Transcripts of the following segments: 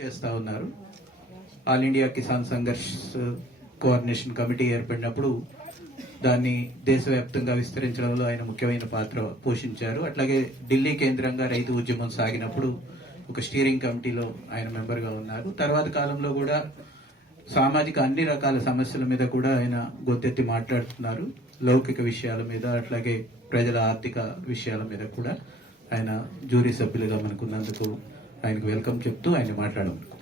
చేస్తా ఉన్నారు. All India Kisan Sangharsh coordination committee ఏర్పడినప్పుడు దాన్ని దేశవ్యాప్తంగా విస్తరించడంలో ఆయన ముఖ్యమైన పాత్ర పోషించారు. అట్లాగే ఢిల్లీ కేంద్రంగా రైతు ఉద్యమం సాగినప్పుడు ఒక స్టీరింగ్ కమిటీలో ఆయన మెంబర్గా ఉన్నారు. తర్వాత కాలంలో కూడా సామాజిక అన్ని రకాల సమస్యల మీద కూడా ఆయన గొంతెత్తి మాట్లాడుతున్నారు. లౌకిక విషయాల మీద, అట్లాగే ప్రజల ఆర్థిక విషయాల మీద కూడా ఆయన జ్యూరీ సభ్యులుగా మనకున్నందుకు ఆయనకు వెల్కమ్ చెప్తూ ఆయన మాట్లాడమనుకుంటున్నాను.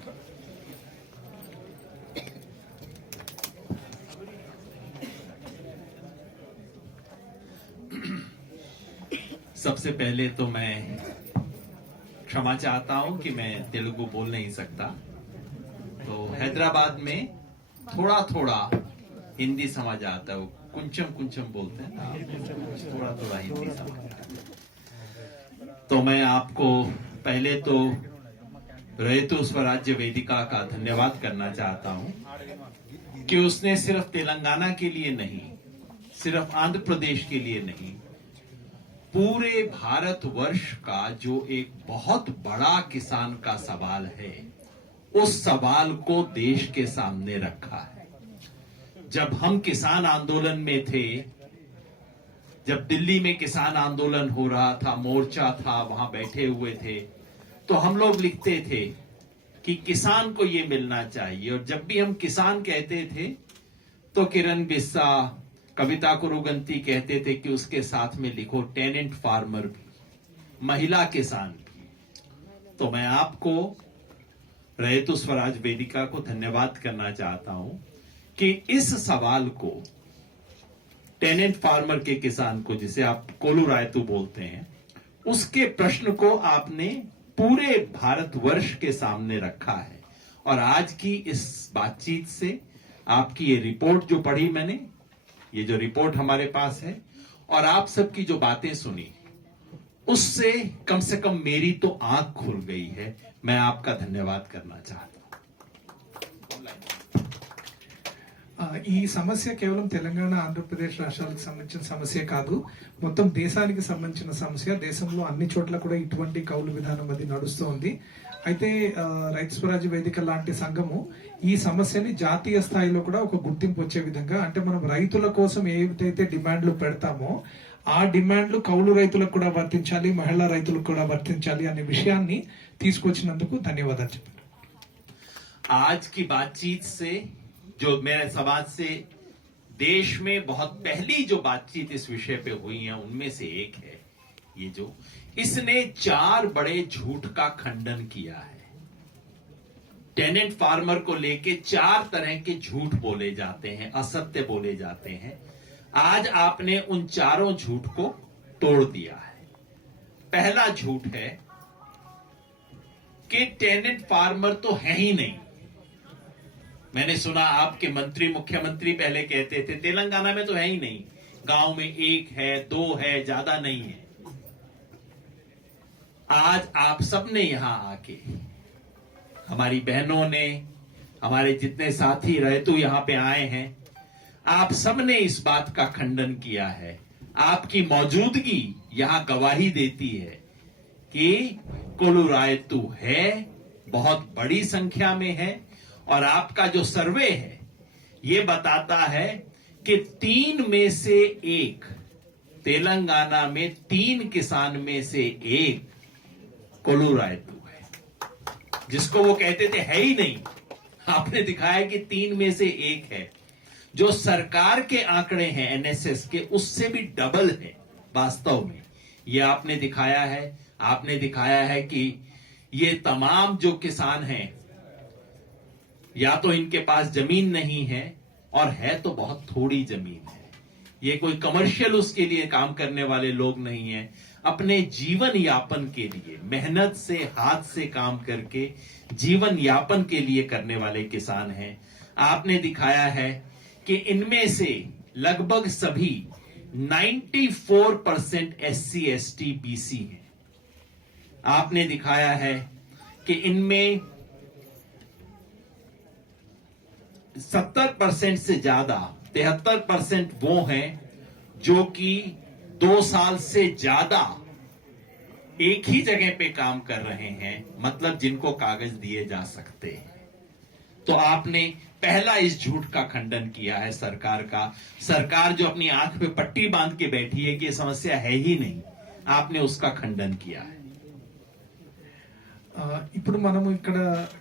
सबसे पहले तो मैं क्षमा चाहता हूं कि मैं तेलुगु बोल नहीं सकता, तो हैदराबाद में थोड़ा थोड़ा हिंदी समझ आता है, कुंचम कुंचम बोलते हैं ना, थोड़ा थोड़ा हिंदी समझ आता है। तो मैं आपको पहले तो रैतु स्वराज्य वेदिका का धन्यवाद करना चाहता हूं कि उसने सिर्फ तेलंगाना के लिए नहीं, सिर्फ आंध्र प्रदेश के लिए नहीं, पूरे भारतवर्ष का जो एक बहुत बड़ा किसान का सवाल है, उस सवाल को देश के सामने रखा है। जब हम किसान आंदोलन में थे, जब दिल्ली में किसान आंदोलन हो रहा था, मोर्चा था, वहां बैठे हुए थे, तो हम लोग लिखते थे कि किसान को ये मिलना चाहिए। और जब भी हम किसान कहते थे तो किरण बिस्सा, कविता कुरुगंती कहते थे कि उसके साथ में लिखो टेनेंट फार्मर भी, महिला किसान भी। तो मैं आपको रैतु स्वराज वेदिका को धन्यवाद करना चाहता हूं कि इस सवाल को टेनेंट फार्मर के किसान को, जिसे आप कोलू रायतू बोलते हैं, उसके प्रश्न को आपने पूरे भारतवर्ष के सामने रखा है। और आज की इस बातचीत से आपकी ये रिपोर्ट जो पढ़ी मैंने, ये जो रिपोर्ट हमारे पास है, और आप सबकी जो बातें सुनी, उससे कम से कम मेरी तो आंख खुल गई है। मैं आपका धन्यवाद करना चाहता हूं। ఈ సమస్య కేవలం తెలంగాణ ఆంధ్రప్రదేశ్ రాష్ట్రాలకు సంబంధించిన సమస్య కాదు, మొత్తం దేశానికి సంబంధించిన సమస్య. దేశంలో అన్ని చోట్ల కూడా ఇటువంటి కౌలు విధానం అది నడుస్తోంది. అయితే రైతు స్వరాజ్య వేదిక లాంటి సంఘము ఈ సమస్యని జాతీయ స్థాయిలో కూడా ఒక గుర్తింపు వచ్చే విధంగా, అంటే మనం రైతుల కోసం ఏదైతే డిమాండ్లు పెడతామో ఆ డిమాండ్లు కౌలు రైతులకు కూడా వర్తించాలి, మహిళా రైతులకు కూడా వర్తించాలి అనే విషయాన్ని తీసుకొచ్చినందుకు ధన్యవాదాలు చెప్పండి. आज की बातचीत से, जो मेरे समाज से देश में बहुत पहली जो बातचीत इस विषय पे हुई है, उनमें से एक है ये जो इसने 4 बड़े झूठ का खंडन किया है। टेनेंट फार्मर को लेके 4 तरह के झूठ बोले जाते हैं, असत्य बोले जाते हैं। आज आपने उन चारों झूठ को तोड़ दिया है। पहला झूठ है कि टेनेंट फार्मर तो है ही नहीं। मैंने सुना आपके मंत्री, मुख्यमंत्री पहले कहते थे तेलंगाना में तो है ही नहीं, गांव में 1 है, 2 है, ज्यादा नहीं है। आज आप सबने यहां आके, हमारी बहनों ने, हमारे जितने साथी रैतु यहां पे आए हैं, आप सबने इस बात का खंडन किया है। आपकी मौजूदगी यहां गवाही देती है कि कोलू रायतू है, बहुत बड़ी संख्या में है। और आपका जो सर्वे है ये बताता है कि 3 में से 1, तेलंगाना में 3 किसान में से 1 कोलू रायतू है, जिसको वो कहते थे है ही नहीं। आपने दिखाया कि 3 में से 1 है, जो सरकार के आंकड़े हैं एनएसएस के, उससे भी डबल है वास्तव में। ये आपने दिखाया है। आपने दिखाया है कि ये तमाम जो किसान हैं, या तो इनके पास जमीन नहीं है, और है तो बहुत थोड़ी जमीन है। ये कोई कमर्शियल उसके लिए काम करने वाले लोग नहीं है, अपने जीवन यापन के लिए मेहनत से, हाथ से काम करके जीवन यापन के लिए करने वाले किसान हैं। आपने दिखाया है कि इनमें से लगभग सभी 94% SC ST BC हैं। आपने दिखाया है कि इनमें 70% से ज्यादा, 73% वो हैं जो कि 2 साल से ज्यादा एक ही जगह पे काम कर रहे हैं, मतलब जिनको कागज दिए जा सकते हैं। तो आपने पहला इस झूठ का खंडन किया है सरकार का। सरकार जो अपनी आंख पे पट्टी बांध के बैठी है कि ये समस्या है ही नहीं, आपने उसका खंडन किया है। ఇప్పుడు మనము ఇక్కడ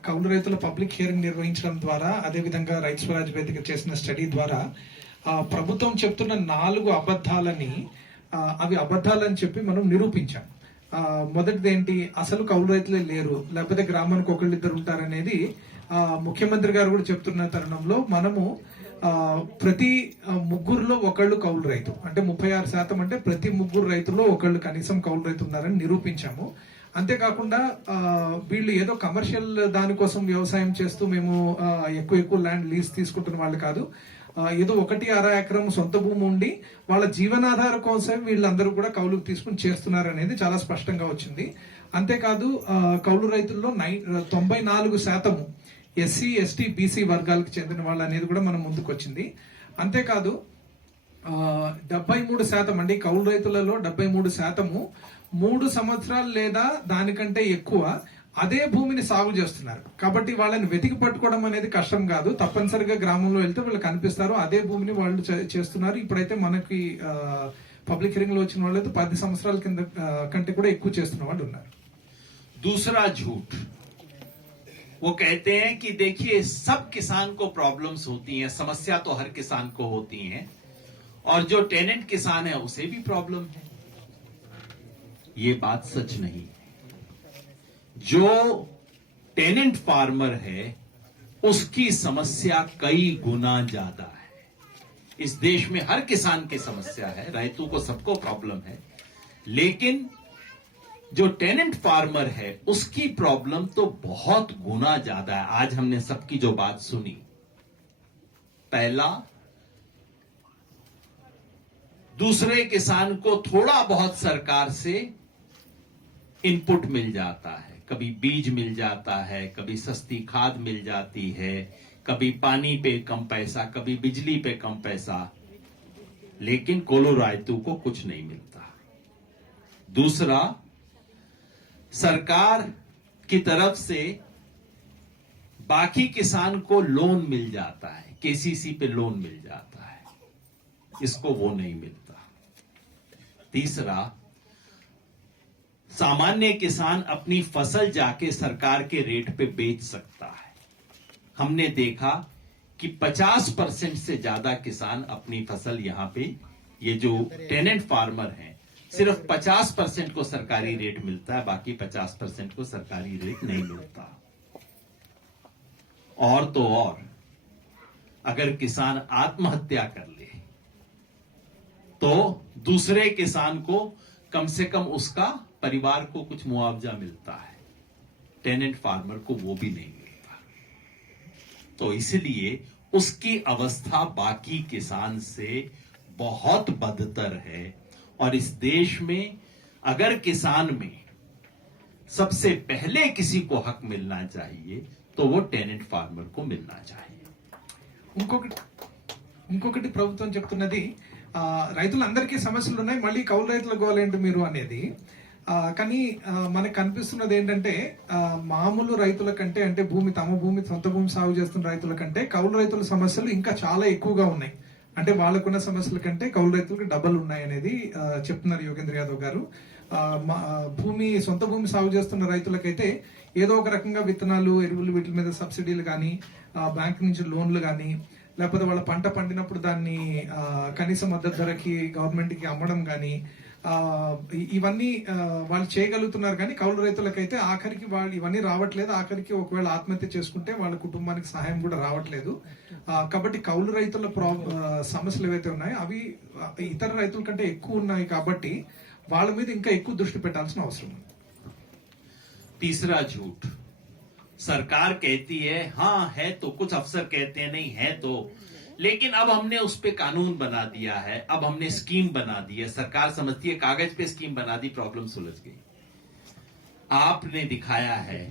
కౌలు రైతుల పబ్లిక్ హియరింగ్ నిర్వహించడం ద్వారా అదే విధంగా రైతు స్వరాజ్ వేదిక చేసిన స్టడీ ద్వారా ప్రభుత్వం చెప్తున్న 4 అబద్ధాలని అవి అబద్ధాలని చెప్పి మనం నిరూపించాం. మొదటిది ఏంటి, అసలు కౌలు రైతులే లేరు, లేకపోతే గ్రామానికి ఒకళ్ళిద్దరు ఉంటారనేది ముఖ్యమంత్రి గారు కూడా చెప్తున్న తరుణంలో మనము ప్రతి ముగ్గురులో ఒకళ్ళు కౌలు రైతు అంటే 36% అంటే ప్రతి ముగ్గురు రైతుల్లో ఒకళ్ళు కనీసం కౌలు రైతు ఉన్నారని నిరూపించాము. అంతేకాకుండా వీళ్ళు ఏదో కమర్షియల్ దానికోసం వ్యవసాయం చేస్తూ మేము ఎక్కువ ల్యాండ్ లీజ్ తీసుకుంటున్న వాళ్ళు కాదు. ఏదో 1.5 ఎకరం సొంత భూమి ఉండి వాళ్ళ జీవనాధార కోసం వీళ్ళందరూ కూడా కౌలుకు తీసుకుని చేస్తున్నారు అనేది చాలా స్పష్టంగా వచ్చింది. అంతేకాదు కౌలు రైతుల్లో 94% ఎస్సీ ఎస్టీ బీసీ వర్గాలకు చెందిన వాళ్ళు అనేది కూడా మనం ముందుకు వచ్చింది. అంతేకాదు 73% అండి కౌలు రైతులలో 73% 3 సంవత్సరాలు లేదా దానికంటే ఎక్కువ అదే భూమిని సాగు చేస్తున్నారు. కాబట్టి వాళ్ళని వెతికి పట్టుకోవడం అనేది కష్టం కాదు. తప్పనిసరిగా గ్రామంలో వెళ్తే వాళ్ళు కనిపిస్తారు, అదే భూమిని వాళ్ళు చేస్తున్నారు. ఇప్పుడైతే మనకి పబ్లిక్ హియరింగ్ లో వచ్చిన వాళ్ళు 10 సంవత్సరాల కింద కంటే కూడా ఎక్కువ చేస్తున్న వాళ్ళు ఉన్నారు. दूसरा झूठ, वो कहते हैं कि देखिए सब किसान को प्रॉब्लम्स होती हैं, समस्या तो हर किसान को होती हैं, और जो टेनेंट किसान है उसे भी प्रॉब्लम है। ये बात सच नहीं है। जो टेनेंट फार्मर है उसकी समस्या कई गुना ज्यादा है। इस देश में हर किसान की समस्या है, रैतों को सबको प्रॉब्लम है, लेकिन जो टेनेंट फार्मर है उसकी प्रॉब्लम तो बहुत गुना ज्यादा है। आज हमने सबकी जो बात सुनी, पहला, दूसरे किसान को थोड़ा बहुत सरकार से इनपुट मिल जाता है, कभी बीज मिल जाता है, कभी सस्ती खाद मिल जाती है, कभी पानी पे कम पैसा, कभी बिजली पे कम पैसा, लेकिन कोलोरायतू को कुछ नहीं मिलता। दूसरा, सरकार की तरफ से बाकी किसान को लोन मिल जाता है, केसीसी पे लोन मिल जाता है, इसको वो नहीं मिलता। तीसरा, सामान्य किसान अपनी फसल जाके सरकार के रेट पे बेच सकता है। हमने देखा कि 50% से ज्यादा किसान अपनी फसल यहां पे, ये जो टेनेंट फार्मर हैं, सिर्फ 50% को सरकारी रेट मिलता है, बाकी 50% को सरकारी रेट नहीं मिलता। और तो और, अगर किसान आत्महत्या कर ले तो दूसरे किसान को कम से कम उसका परिवार को कुछ मुआवजा मिलता है, टेनेंट फार्मर को वो भी नहीं मिलता। तो इसलिए उसकी अवस्था बाकी किसान से बहुत बदतर है। और इस देश में अगर किसान में सबसे पहले किसी को हक मिलना चाहिए तो वो टेनेंट फार्मर को मिलना चाहिए। ఇంకొకటి ప్రభుత్వం చెప్తున్నది రైతులందరికీ సమస్యలు ఉన్నాయి, మళ్ళీ కౌలు రైతుల గోలేంటి మీరు అనేది. కానీ మనకు కనిపిస్తున్నది ఏంటంటే మామూలు రైతుల కంటే, అంటే తమ భూమి సొంత భూమి సాగు చేస్తున్న రైతుల కంటే కౌలు రైతుల సమస్యలు ఇంకా చాలా ఎక్కువగా ఉన్నాయి. అంటే వాళ్ళకున్న సమస్యల కంటే కౌలు రైతులకు డబల్ ఉన్నాయి అనేది చెప్తున్నారు యోగేంద్ర యాదవ్ గారు. సొంత భూమి సాగు చేస్తున్న రైతులకైతే ఏదో ఒక రకంగా విత్తనాలు, ఎరువులు, వీటి మీద సబ్సిడీలు కానీ, బ్యాంక్ నుంచి లోన్లు కానీ, లేకపోతే వాళ్ళ పంట పండినప్పుడు దాన్ని కనీస మద్దతు ధరకి గవర్నమెంట్ కి అమ్మడం కానీ, ఇవన్నీ వాళ్ళు చేయగలుగుతున్నారు. కానీ కౌలు రైతులకైతే ఆఖరికి వాళ్ళు ఇవన్నీ రావట్లేదు. ఆఖరికి ఒకవేళ ఆత్మహత్య చేసుకుంటే వాళ్ళ కుటుంబానికి సహాయం కూడా రావట్లేదు. కాబట్టి కౌలు రైతుల సమస్యలు ఏవైతే ఉన్నాయో అవి ఇతర రైతుల కంటే ఎక్కువ ఉన్నాయి. కాబట్టి వాళ్ళ మీద ఇంకా ఎక్కువ దృష్టి పెట్టాల్సిన అవసరం ఉంది. तीसरा झूठ, सरकार कहती है हाँ है तो, कुछ अफसर कहते हैं नहीं है तो, लेकिन अब हमने उस पे कानून बना दिया है, अब हमने स्कीम बना दी है। सरकार समझती है कागज पे स्कीम बना दी, प्रॉब्लम सुलझ गई। आपने दिखाया है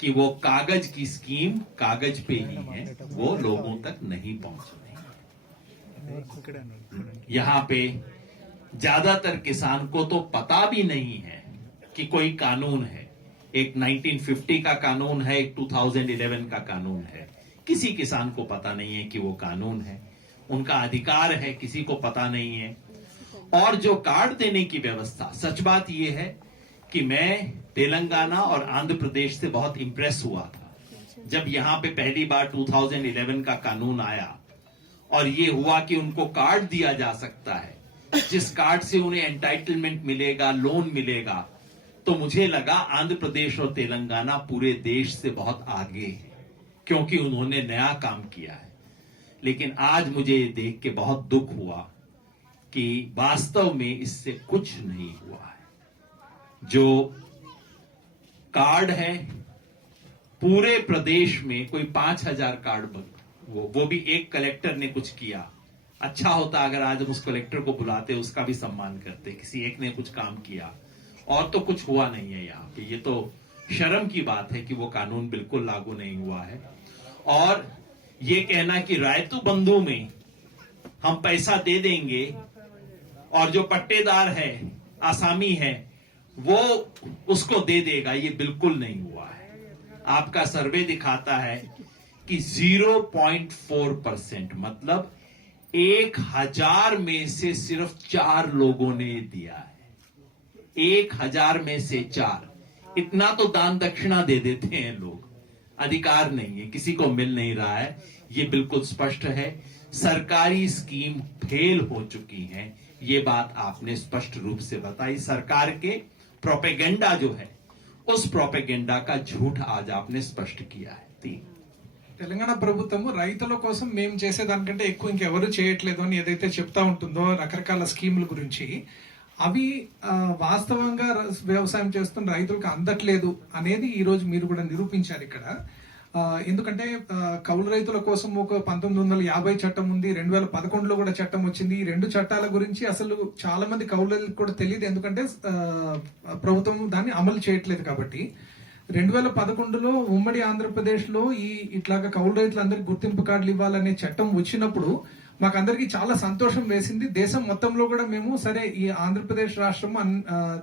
कि वो कागज की स्कीम कागज पे ही है, वो लोगों तक नहीं पहुंच रही। यहाँ पे ज्यादातर किसान को तो पता भी नहीं है कि कोई कानून है। एक 1950 का कानून है, एक 2011 का कानून है। किसी किसान को पता नहीं है कि वो कानून है, उनका अधिकार है, किसी को पता नहीं है। और जो कार्ड देने की व्यवस्था, सच बात यह है कि मैं तेलंगाना और आंध्र प्रदेश से बहुत इंप्रेस हुआ था जब यहां पे पहली बार 2011 का कानून आया और ये हुआ कि उनको कार्ड दिया जा सकता है जिस कार्ड से उन्हें एंटाइटलमेंट मिलेगा, लोन मिलेगा। तो मुझे लगा आंध्र प्रदेश और तेलंगाना पूरे देश से बहुत आगे है क्योंकि उन्होंने नया काम किया है। लेकिन आज मुझे ये देख के बहुत दुख हुआ कि वास्तव में इससे कुछ नहीं हुआ है। जो कार्ड है पूरे प्रदेश में कोई 5,000 कार्ड वो भी एक कलेक्टर ने कुछ किया। अच्छा होता अगर आज हम उस कलेक्टर को बुलाते, उसका भी सम्मान करते, किसी एक ने कुछ काम किया। और तो कुछ हुआ नहीं है यहाँ पे। ये तो शर्म की बात है कि वो कानून बिल्कुल लागू नहीं हुआ है। और ये कहना कि रायतू बंधु में हम पैसा दे देंगे और जो पट्टेदार है, आसामी है, वो उसको दे देगा, ये बिल्कुल नहीं हुआ है। आपका सर्वे दिखाता है कि 0.4%, मतलब 1,000 में से सिर्फ 4 लोगों ने दिया है। 1,000 में से 4। इतना तो दान दक्षिणा दे देते हैं लोग, अधिकार नहीं है, किसी को मिल नहीं रहा है। ये बिल्कुल स्पष्ट है, सरकारी स्कीम फेल हो चुकी है। ये बात आपने स्पष्ट रूप से बताई। सरकार के प्रोपेगेंडा जो है, उस प्रोपेगेंडा का झूठ आज आपने स्पष्ट किया है। 3 తెలంగాణ ప్రభుత్వం రైతుల కోసం మేము చేసేదానికంటే ఎక్కువ ఇంకెవరు చేయట్లేదు అని ఏదైతే చెప్తా ఉంటుందో రకరకాల స్కీముల గురించి, అవి వాస్తవంగా వ్యవసాయం చేస్తున్న రైతులకు అందట్లేదు అనేది ఈ రోజు మీరు కూడా నిరూపించారు ఇక్కడ. ఎందుకంటే కౌలు రైతుల కోసం ఒక 1950 చట్టం ఉంది, 2011లో కూడా చట్టం వచ్చింది. ఈ రెండు చట్టాల గురించి అసలు చాలా మంది కౌలు రైతులకు కూడా తెలియదు, ఎందుకంటే ప్రభుత్వం దాన్ని అమలు చేయట్లేదు కాబట్టి. 2011లో ఉమ్మడి ఆంధ్రప్రదేశ్ లో ఇట్లాగా కౌలు రైతులందరికీ గుర్తింపు కార్డులు ఇవ్వాలనే చట్టం వచ్చినప్పుడు మాకందరికి చాలా సంతోషం వేసింది. దేశం మొత్తంలో కూడా మేము సరే ఈ ఆంధ్రప్రదేశ్ రాష్ట్రం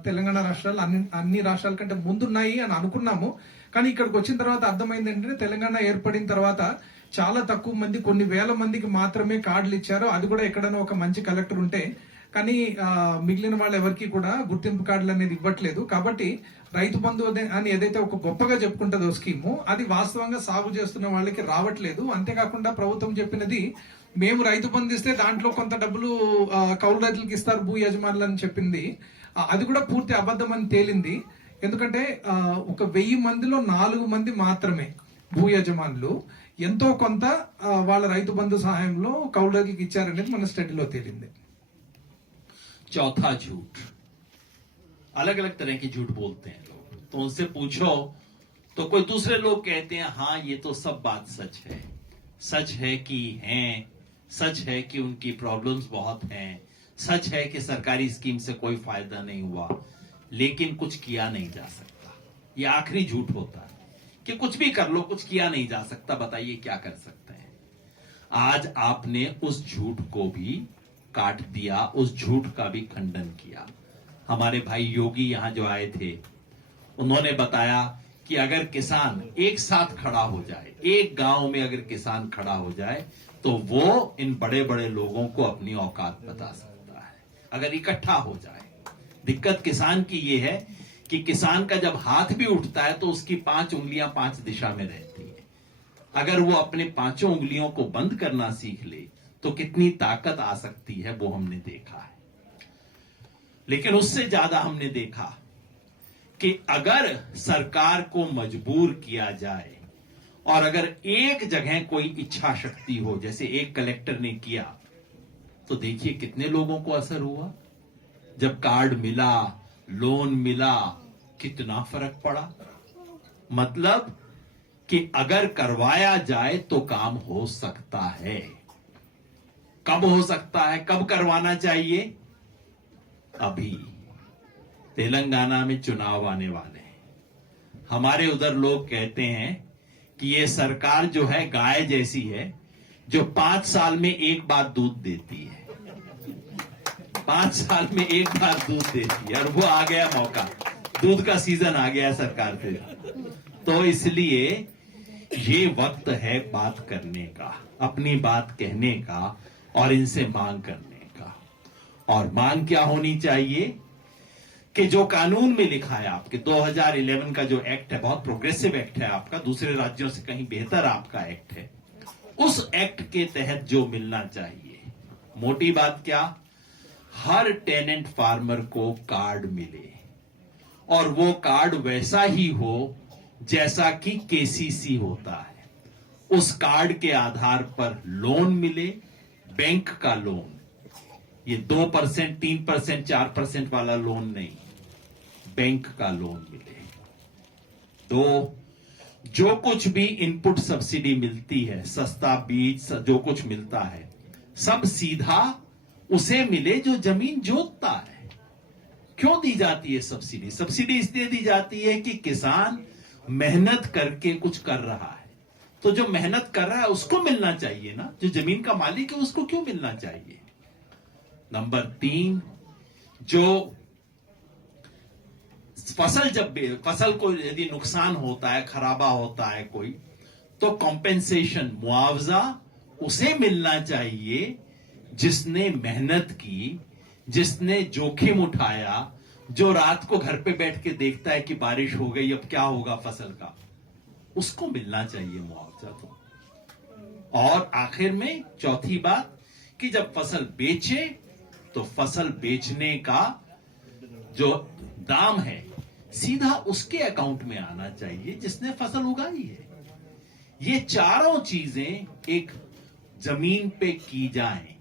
తెలంగాణ రాష్ట్రాలు అన్ని రాష్ట్రాల కంటే ముందున్నాయి అని అనుకున్నాము. కానీ ఇక్కడికి వచ్చిన తర్వాత అర్థమైంది ఏంటంటే తెలంగాణ ఏర్పడిన తర్వాత చాలా తక్కువ మంది, కొన్ని వేల మందికి మాత్రమే కార్డులు ఇచ్చారు. అది కూడా ఎక్కడైనా ఒక మంచి కలెక్టర్ ఉంటే. కానీ మిగిలిన వాళ్ళు ఎవరికి కూడా గుర్తింపు కార్డులు అనేది ఇవ్వట్లేదు. కాబట్టి రైతు బంధు అని ఏదైతే ఒక గొప్పగా చెప్పుకుంటుందో స్కీము, అది వాస్తవంగా సాగు చేస్తున్న వాళ్ళకి రావట్లేదు. అంతేకాకుండా ప్రభుత్వం చెప్పినది మేము రైతు బంధు ఇస్తే దాంట్లో కొంత డబ్బులు కౌలు రైతులకు ఇస్తారు భూ యజమానులు అని చెప్పింది. అది కూడా పూర్తి అబద్ధం అని తేలింది. ఎందుకంటే ఒక 1000 మందిలో 4 మంది మాత్రమే భూ యజమానులు ఎంతో కొంత వాళ్ళ రైతు బంధు సహాయంలో కౌలు రైతులకు ఇచ్చారనేది మన స్టడీలో తేలింది. चौथा झूठ, अलग अलग तरह की झूठ बोलते हैं लोग। तो उनसे पूछो तो कोई दूसरे लोग कहते हैं हाँ ये तो सब बात सच है। सच है कि हैं, सच है कि उनकी प्रॉब्लम्स बहुत हैं, सच है कि सरकारी स्कीम से कोई फायदा नहीं हुआ, लेकिन कुछ किया नहीं जा सकता। ये आखिरी झूठ होता है कि कुछ भी कर लो, कुछ किया नहीं जा सकता। बताइए क्या कर सकते हैं? आज आपने उस झूठ को भी काट दिया, उस झूठ का भी खंडन किया। हमारे भाई योगी यहां जो आए थे, उन्होंने बताया कि अगर किसान एक साथ खड़ा हो जाए, एक गांव में अगर किसान खड़ा हो जाए तो वो इन बड़े बड़े लोगों को अपनी औकात बता सकता है, अगर इकट्ठा हो जाए। दिक्कत किसान की ये है कि किसान का जब हाथ भी उठता है तो उसकी 5 उंगलियां 5 दिशा में रहती है। अगर वो अपने 5 उंगलियों को बंद करना सीख ले तो कितनी ताकत आ सकती है, वो हमने देखा है। लेकिन उससे ज्यादा हमने देखा कि अगर सरकार को मजबूर किया जाए और अगर एक जगह कोई इच्छा शक्ति हो, जैसे एक कलेक्टर ने किया, तो देखिए कितने लोगों को असर हुआ। जब कार्ड मिला, लोन मिला, कितना फर्क पड़ा। मतलब कि अगर करवाया जाए तो काम हो सकता है। कब हो सकता है, कब करवाना चाहिए? अभी तेलंगाना में चुनाव आने वाले हैं। हमारे उधर लोग कहते हैं कि ये सरकार जो है गाय जैसी है जो 5 साल में एक बार दूध देती है। 5 साल में एक बार दूध देती है और वो आ गया मौका। दूध का सीजन आ गया सरकार पे, तो इसलिए ये वक्त है बात करने का, अपनी बात कहने का और इनसे मांग करने का। और मांग क्या होनी चाहिए कि जो कानून में लिखा है आपके 2011 का जो एक्ट है, बहुत प्रोग्रेसिव एक्ट है आपका, दूसरे राज्यों से कहीं बेहतर आपका एक्ट है, उस एक्ट के तहत जो मिलना चाहिए, मोटी बात क्या, हर टेनेंट फार्मर को कार्ड मिले और वो कार्ड वैसा ही हो जैसा कि केसीसी होता है। उस कार्ड के आधार पर लोन मिले, बैंक का लोन, ये 2%, 3%, 4% वाला लोन नहीं, बैंक का लोन मिले। दो, जो कुछ भी इनपुट सब्सिडी मिलती है, सस्ता बीज जो कुछ मिलता है, सब सीधा उसे मिले जो जमीन जोतता है। क्यों दी जाती है सब्सिडी? सब्सिडी इसलिए दी जाती है कि किसान मेहनत करके कुछ कर रहा है, तो जो मेहनत कर रहा है उसको मिलना चाहिए ना, जो जमीन का मालिक है उसको क्यों मिलना चाहिए? नंबर 3, जो फसल को यदि नुकसान होता है, खराबा होता है कोई, तो कॉम्पेंसेशन, मुआवजा उसे मिलना चाहिए जिसने मेहनत की, जिसने जोखिम उठाया, जो रात को घर पे बैठ के देखता है कि बारिश हो गई, अब क्या होगा फसल का, उसको मिलना चाहिए मुआवजा। तो और आखिर में चौथी बात कि जब फसल बेचे तो फसल बेचने का जो दाम है सीधा उसके अकाउंट में आना चाहिए जिसने फसल उगाई है। ये चारों चीजें एक जमीन पे की जाएं,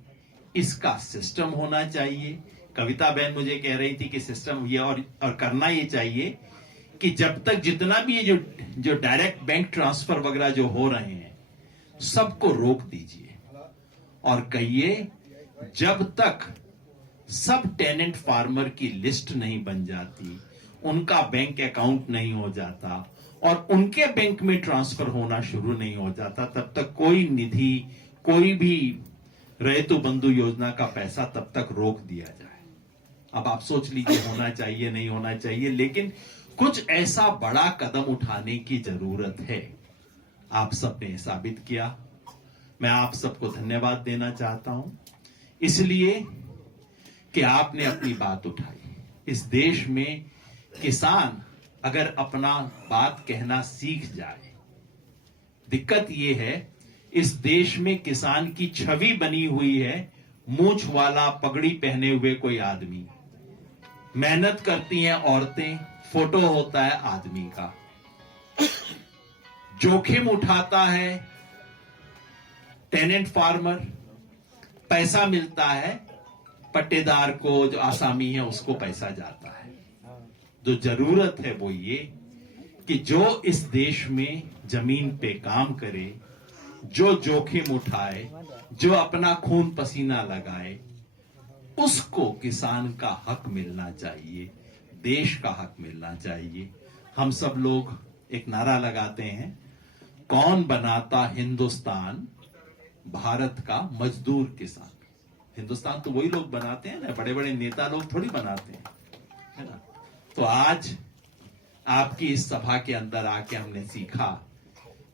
इसका सिस्टम होना चाहिए। कविता बहन मुझे कह रही थी कि सिस्टम ये और करना ये चाहिए कि जब तक जितना भी ये जो डायरेक्ट बैंक ट्रांसफर वगैरह जो हो रहे हैं सबको रोक दीजिए और कहिए जब तक सब टेनेंट फार्मर की लिस्ट नहीं बन जाती, उनका बैंक अकाउंट नहीं हो जाता और उनके बैंक में ट्रांसफर होना शुरू नहीं हो जाता, तब तक कोई निधि, कोई भी रैतु बंधु योजना का पैसा तब तक रोक दिया जाए। अब आप सोच लीजिए होना चाहिए नहीं होना चाहिए, लेकिन कुछ ऐसा बड़ा कदम उठाने की जरूरत है। आप सबने साबित किया। मैं आप सबको धन्यवाद देना चाहता हूं इसलिए कि आपने अपनी बात उठाई। इस देश में किसान अगर अपना बात कहना सीख जाए, दिक्कत यह है इस देश में किसान की छवि बनी हुई है मूंछ वाला पगड़ी पहने हुए कोई आदमी, मेहनत करती हैं औरतें, फोटो होता है आदमी का, जोखिम उठाता है टेनेंट फार्मर, पैसा मिलता है पट्टेदार को, जो आसामी है उसको पैसा जाता है। जो जरूरत है वो ये कि जो इस देश में जमीन पे काम करे, जो जोखिम उठाए, जो अपना खून पसीना लगाए, उसको किसान का हक मिलना चाहिए, देश का हक मिलना चाहिए। हम सब लोग एक नारा लगाते हैं, कौन बनाता हिंदुस्तान, भारत का मजदूर किसान। हिंदुस्तान तो वही लोग बनाते हैं ना, बड़े बड़े नेता लोग थोड़ी बनाते हैं, है ना। तो आज आपकी इस सभा के अंदर आके हमने सीखा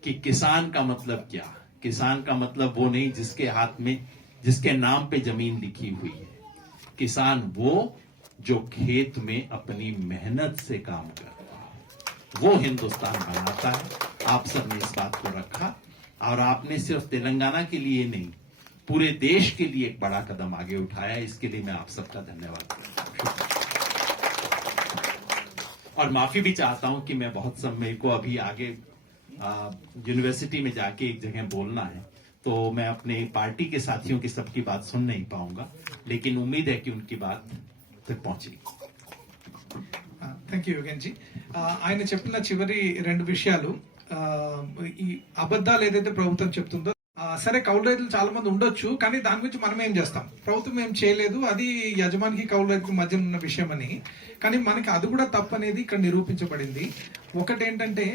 कि किसान का मतलब क्या। किसान का मतलब वो नहीं जिसके हाथ में, जिसके नाम पे जमीन लिखी हुई है। किसान वो जो खेत में अपनी मेहनत से काम करता है, वो हिंदुस्तान बनाता है। आप सबने इस बात को रखा और आपने सिर्फ तेलंगाना के लिए नहीं, पूरे देश के लिए एक बड़ा कदम आगे उठाया। इसके लिए मैं आप सबका धन्यवाद करता हूं और माफी भी चाहता हूं कि मैं बहुत समय को अभी आगे यूनिवर्सिटी में जाके एक जगह बोलना है, तो मैं अपने पार्टी के साथियों की सबकी बात सुन नहीं पाऊंगा, लेकिन उम्मीद है कि उनकी बात तक पहुंचेगी। Thank you Yogen ji. ఆయన చెప్పిన చివరి రెండు విషయాలు, ఈ అబద్ధాలు ఏదైతే ప్రభుత్వం చెప్తుందో, సరే కౌలు రైతులు చాలా మంది ఉండొచ్చు, కానీ దాని గురించి మనం ఏం చేస్తాం, ప్రభుత్వం ఏం చేయలేదు, అది యజమానికి కౌలు రైతుల మధ్య ఉన్న విషయం అని. కానీ మనకి అది కూడా తప్పు అనేది ఇక్కడ నిరూపించబడింది. ఒకటేంటంటే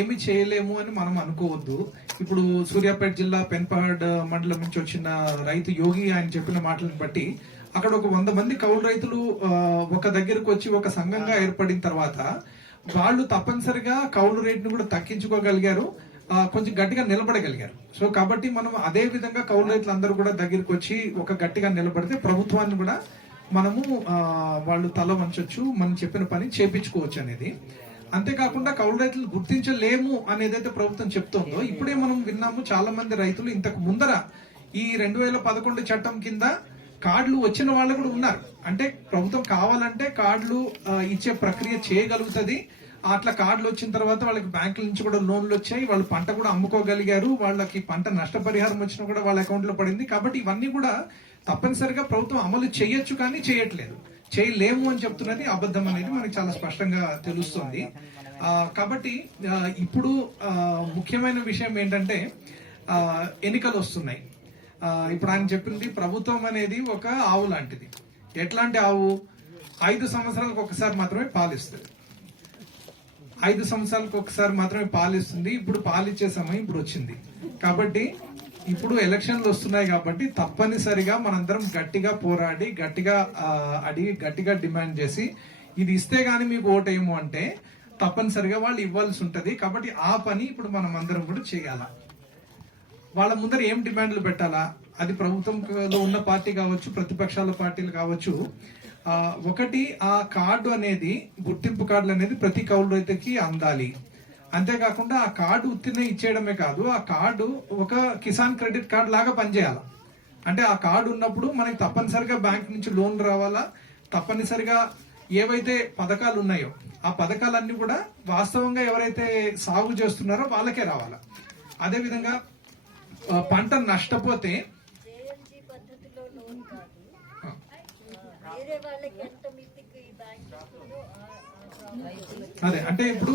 ఏమి చేయలేము అని మనం అనుకోవద్దు. ఇప్పుడు సూర్యాపేట జిల్లా పెన్పహాడ్ మండలం నుంచి వచ్చిన రైతు యోగి ఆయన చెప్పిన మాటలను బట్టి అక్కడ ఒక 100 మంది కౌలు రైతులు ఒక దగ్గరకు వచ్చి ఒక సంఘంగా ఏర్పడిన తర్వాత వాళ్ళు తప్పనిసరిగా కౌలు రేటును కూడా తగ్గించుకోగలిగారు, కొంచెం గట్టిగా నిలబడగలిగారు. సో కాబట్టి మనం అదే విధంగా కౌలు రైతులందరూ కూడా దగ్గరికి వచ్చి ఒక గట్టిగా నిలబడితే ప్రభుత్వాన్ని కూడా మనము వాళ్ళు తల వంచొచ్చు, మనం చెప్పిన పని చేపించుకోవచ్చు అనేది. అంతేకాకుండా కౌలు రైతులు గుర్తించలేము అనేదైతే ప్రభుత్వం చెప్తోందో, ఇప్పుడే మనం విన్నాము చాలా మంది రైతులు ఇంతకు ముందర ఈ 2011 చట్టం కింద కార్డులు వచ్చిన వాళ్ళు కూడా ఉన్నారు. అంటే ప్రభుత్వం కావాలంటే కార్డులు ఇచ్చే ప్రక్రియ చేయగలుగుతుంది. అట్లా కార్డులు వచ్చిన తర్వాత వాళ్ళకి బ్యాంకుల నుంచి కూడా లోన్లు వచ్చాయి, వాళ్ళు పంట కూడా అమ్ముకోగలిగారు, వాళ్ళకి పంట నష్టపరిహారం వచ్చినా కూడా వాళ్ళ అకౌంట్ లో పడింది. కాబట్టి ఇవన్నీ కూడా తప్పనిసరిగా ప్రభుత్వం అమలు చేయొచ్చు, కానీ చేయట్లేదు, చేయలేము అని చెప్తున్నది అబద్ధం అనేది మనకి చాలా స్పష్టంగా తెలుస్తుంది. కాబట్టి ఇప్పుడు ముఖ్యమైన విషయం ఏంటంటే ఎన్నికలు వస్తున్నాయి. ఇప్పుడు ఆయన చెప్పింది ప్రభుత్వం అనేది ఒక ఆవు లాంటిది. ఎట్లాంటి ఆవు? 5 సంవత్సరాలకు ఒకసారి మాత్రమే పాలిస్తుంది. 5 సంవత్సరాలకు ఒకసారి మాత్రమే పాలిస్తుంది. ఇప్పుడు పాలిచ్చే సమయం ఇప్పుడు వచ్చింది. కాబట్టి ఇప్పుడు ఎలక్షన్లు వస్తున్నాయి కాబట్టి తప్పనిసరిగా మనందరం గట్టిగా పోరాడి, గట్టిగా అడిగి, గట్టిగా డిమాండ్ చేసి ఇది ఇస్తే గానీ మీకు ఓటేయము అంటే తప్పనిసరిగా వాళ్ళు ఇవ్వాల్సి ఉంటది. కాబట్టి ఆ పని ఇప్పుడు మనం అందరం కూడా చేయాల. వాళ్ళ ముందర ఏం డిమాండ్లు పెట్టాలా? అది ప్రభుత్వంలో ఉన్న పార్టీ కావచ్చు, ప్రతిపక్షాల పార్టీలు కావచ్చు. ఒకటి, ఆ కార్డు అనేది, గుర్తింపు కార్డులు అనేది ప్రతి కౌలు రైతుకి అందాలి. అంతేకాకుండా ఆ కార్డు ఉత్తినే ఇచ్చేయడమే కాదు, ఆ కార్డు ఒక కిసాన్ క్రెడిట్ కార్డు లాగా పనిచేయాలి. అంటే ఆ కార్డు ఉన్నప్పుడు మనకి తప్పనిసరిగా బ్యాంక్ నుంచి లోన్ రావాలా, తప్పనిసరిగా ఏవైతే పథకాలు ఉన్నాయో ఆ పథకాలన్నీ కూడా వాస్తవంగా ఎవరైతే సాగు చేస్తున్నారో వాళ్ళకే రావాలా. అదేవిధంగా పంట నష్టపోతే అదే అంటే ఇప్పుడు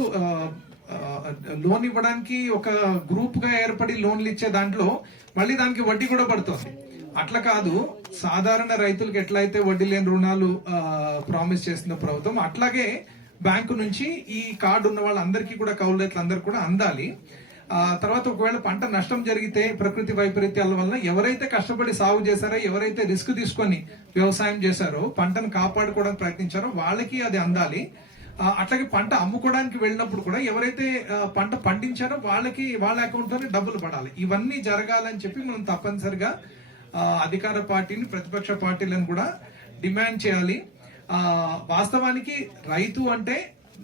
లోన్ ఇవ్వడానికి ఒక గ్రూప్ గా ఏర్పడి లోన్లు ఇచ్చే దాంట్లో మళ్ళీ దానికి వడ్డీ కూడా పడుతుంది. అట్లా కాదు, సాధారణ రైతులకు ఎట్లయితే వడ్డీ లేని రుణాలు ప్రామిస్ చేసిన ప్రభుత్వం, అట్లాగే బ్యాంకు నుంచి ఈ కార్డు ఉన్న వాళ్ళందరికీ కూడా, కౌలు రైతులందరికీ కూడా అందాలి. తర్వాత ఒకవేళ పంట నష్టం జరిగితే ప్రకృతి వైపరీత్యాల వల్ల ఎవరైతే కష్టపడి సాగు చేశారో, ఎవరైతే రిస్క్ తీసుకొని వ్యవసాయం చేశారో, పంటను కాపాడుకోవడానికి ప్రయత్నించారో వాళ్ళకి అది అందాలి. అట్లాగే పంట అమ్ముకోవడానికి వెళ్ళినప్పుడు కూడా ఎవరైతే పంట పండించారో వాళ్ళకి, వాళ్ళ అకౌంట్ లోనే డబ్బులు పడాలి. ఇవన్నీ జరగాలని చెప్పి మనం తప్పనిసరిగా అధికార పార్టీని, ప్రతిపక్ష పార్టీలను కూడా డిమాండ్ చేయాలి. వాస్తవానికి రైతు అంటే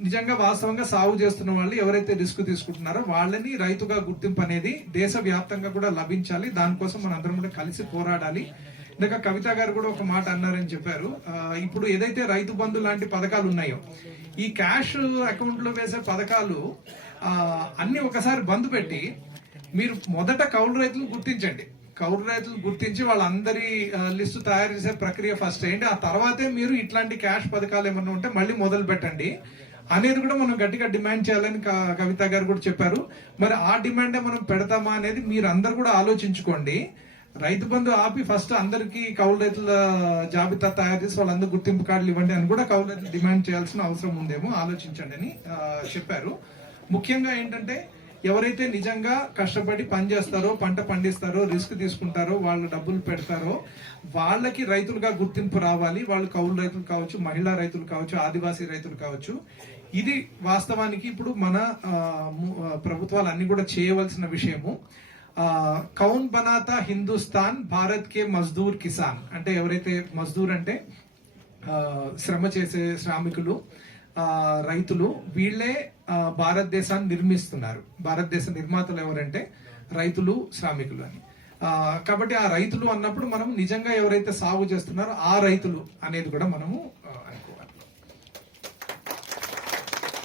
నిజంగా వాస్తవంగా సాగు చేస్తున్న వాళ్ళు ఎవరైతే రిస్క్ తీసుకుంటున్నారో వాళ్ళని రైతుగా గుర్తింపు అనేది దేశ వ్యాప్తంగా కూడా లభించాలి. దానికోసం మనం అందరం కూడా కలిసి పోరాడాలి. ఇందాక కవిత గారు కూడా ఒక మాట అన్నారని చెప్పారు. ఇప్పుడు ఏదైతే రైతు బంధు లాంటి పథకాలు ఉన్నాయో, ఈ క్యాష్ అకౌంట్ లో వేసే పథకాలు అన్ని ఒకసారి బంద్ పెట్టి మీరు మొదట కౌలు రైతులు గుర్తించండి. కౌలు రైతులు గుర్తించి వాళ్ళందరి లిస్టు తయారు చేసే ప్రక్రియ ఫస్ట్ చేయండి. ఆ తర్వాతే మీరు ఇట్లాంటి క్యాష్ పథకాలు ఏమన్నా ఉంటే మళ్ళీ మొదలు పెట్టండి అనేది కూడా మనం గట్టిగా డిమాండ్ చేయాలని కవిత గారు కూడా చెప్పారు. మరి ఆ డిమాండే మనం పెడతామా అనేది మీరు అందరు కూడా ఆలోచించుకోండి. రైతు బంధు ఆపి ఫస్ట్ అందరికి కౌలు రైతుల జాబితా తయారు చేసి వాళ్ళందరూ గుర్తింపు కార్డులు ఇవ్వండి అని కూడా కౌలు రైతులు డిమాండ్ చేయాల్సిన అవసరం ఉందేమో, ఆలోచించండి అని చెప్పారు. ముఖ్యంగా ఏంటంటే ఎవరైతే నిజంగా కష్టపడి పని చేస్తారో, పంట పండిస్తారో, రిస్క్ తీసుకుంటారో, వాళ్ళు డబ్బులు పెడతారో వాళ్ళకి రైతులుగా గుర్తింపు రావాలి. వాళ్ళు కౌలు రైతులు కావచ్చు, మహిళా రైతులు కావచ్చు, ఆదివాసీ రైతులు కావచ్చు. ఇది వాస్తవానికి ఇప్పుడు మన ప్రభుత్వాలు అన్ని కూడా చేయవలసిన విషయము. కౌన్ బనాతా హిందుస్థాన్ భారత్ కే మజ్దూర్ కిసాన్. అంటే ఎవరైతే మజ్దూర్ అంటే శ్రమ చేసే శ్రామికులు, రైతులు, వీళ్లే భారతదేశాన్ని నిర్మిస్తున్నారు. భారతదేశ నిర్మాతలు ఎవరంటే రైతులు, శ్రామికులు అని. కాబట్టి ఆ రైతులు అన్నప్పుడు మనం నిజంగా ఎవరైతే సాగు చేస్తున్నారో ఆ రైతులు అనేది కూడా మనము